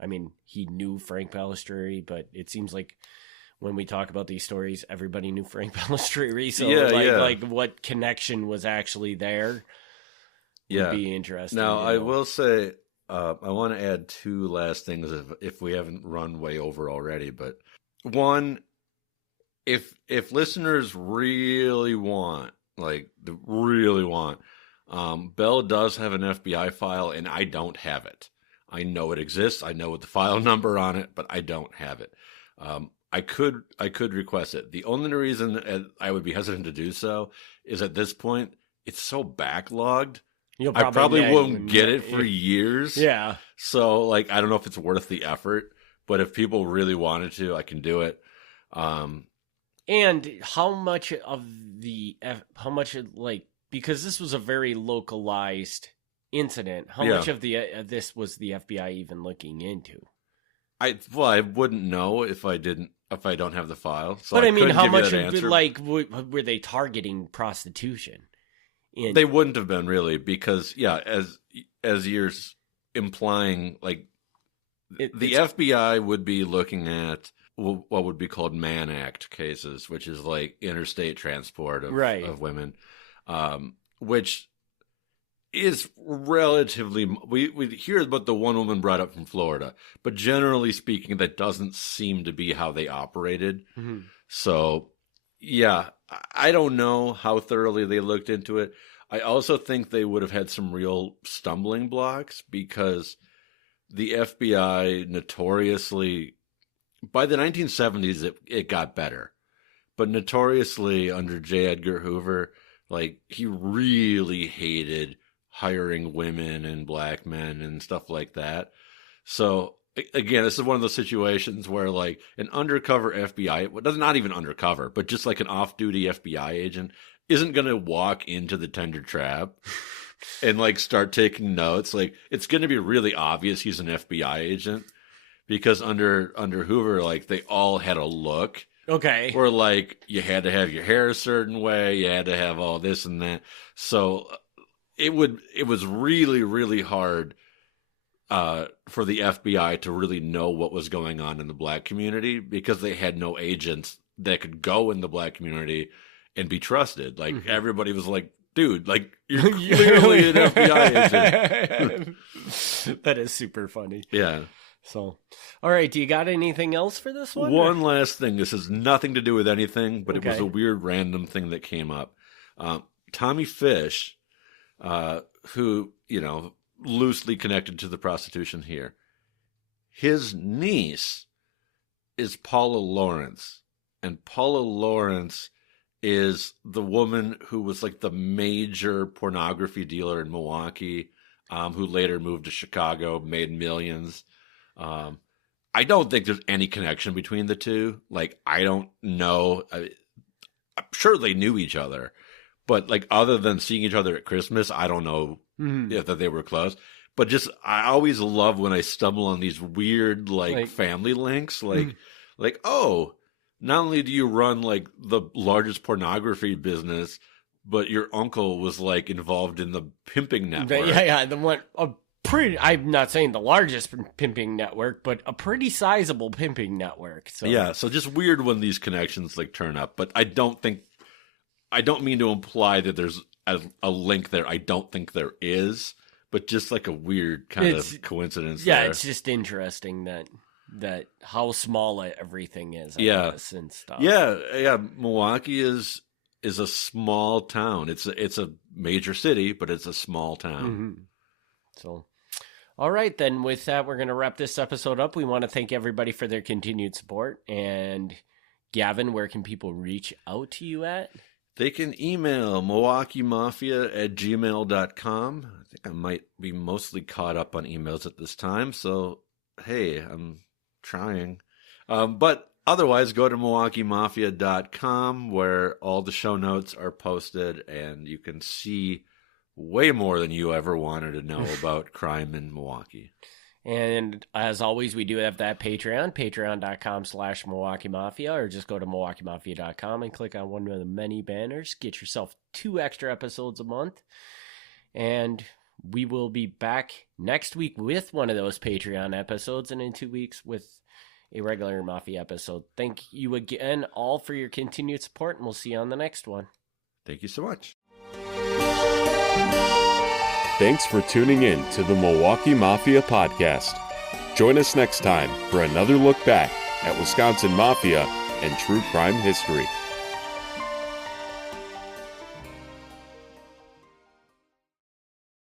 I mean, he knew Frank Balistrieri, but it seems like when we talk about these stories, everybody knew Frank Balistrieri. So like what connection was actually there would be interesting. Now, I will say, I want to add 2 last things if we haven't run way over already. But one, if listeners really want, Bell does have an FBI file, and I don't have it. I know it exists. I know the file number on it, but I don't have it. I could request it. The only reason I would be hesitant to do so is at this point it's so backlogged. I probably won't get it for years. Yeah. So I don't know if it's worth the effort, but if people really wanted to, I can do it. And how much because this was a very localized incident, how much of this was the FBI even looking into? I wouldn't know if I don't have the file. So but I mean, how much were they targeting prostitution? They wouldn't have been really, because as you're implying, the FBI would be looking at what would be called Mann Act cases, which is like interstate transport of women, which is relatively, we hear about the one woman brought up from Florida, but generally speaking, that doesn't seem to be how they operated. Mm-hmm. So, I don't know how thoroughly they looked into it. I also think they would have had some real stumbling blocks, because the FBI notoriously, by the 1970s, it got better, but notoriously under J. Edgar Hoover, he really hated hiring women and black men and stuff like that. So again, this is one of those situations where an undercover FBI, not even undercover, but just an off-duty FBI agent isn't going to walk into the tender trap and start taking notes. It's going to be really obvious he's an FBI agent, because under Hoover, they all had a look. Okay. Where you had to have your hair a certain way, you had to have all this and that. So it was really, really hard for the FBI to really know what was going on in the black community, because they had no agents that could go in the black community and be trusted. Like everybody was like, dude, like you're clearly an FBI agent. That is super funny. Yeah. So, all right. Do you got anything else for this one? One last thing. This has nothing to do with anything, but Okay. it was a weird random thing that came up. Tommy Fish, who, loosely connected to the prostitution here, his niece is Paula Lawrence. And Paula Lawrence is the woman who was like the major pornography dealer in Milwaukee, who later moved to Chicago, made millions. I don't think there's any connection between the two. Like, I don't know. I'm sure they knew each other, but like other than seeing each other at Christmas, I don't know if that they were close. But just, I always love when I stumble on these weird like family links, like, oh, not only do you run like the largest pornography business, but your uncle was like involved in the pimping network. The one I'm not saying the largest pimping network, but a pretty sizable pimping network. So yeah, so just weird when these connections like turn up. But I don't mean to imply that there's a link there. I don't think there is, but just like a weird kind of coincidence. Yeah, there. it's just interesting that how small everything is. I guess, and stuff. Yeah. Milwaukee is a small town. It's a major city, but it's a small town. So, all right, then with that, we're going to wrap this episode up. We want to thank everybody for their continued support. And Gavin, where can people reach out to you at? They can email MilwaukeeMafia@gmail.com. I think I might be mostly caught up on emails at this time. So, hey, I'm trying. But otherwise, go to MilwaukeeMafia.com where all the show notes are posted and you can see way more than you ever wanted to know about crime in Milwaukee. And as always, we do have that patreon.com/Milwaukee Mafia, or just go to MilwaukeeMafia.com and click on one of the many banners. Get yourself 2 extra episodes a month. And we will be back next week with one of those Patreon episodes, and in 2 weeks with a regular Mafia episode. Thank you again all for your continued support, and we'll see you on the next one. Thank you so much. Thanks for tuning in to the Milwaukee Mafia Podcast. Join us next time for another look back at Wisconsin Mafia and true crime history.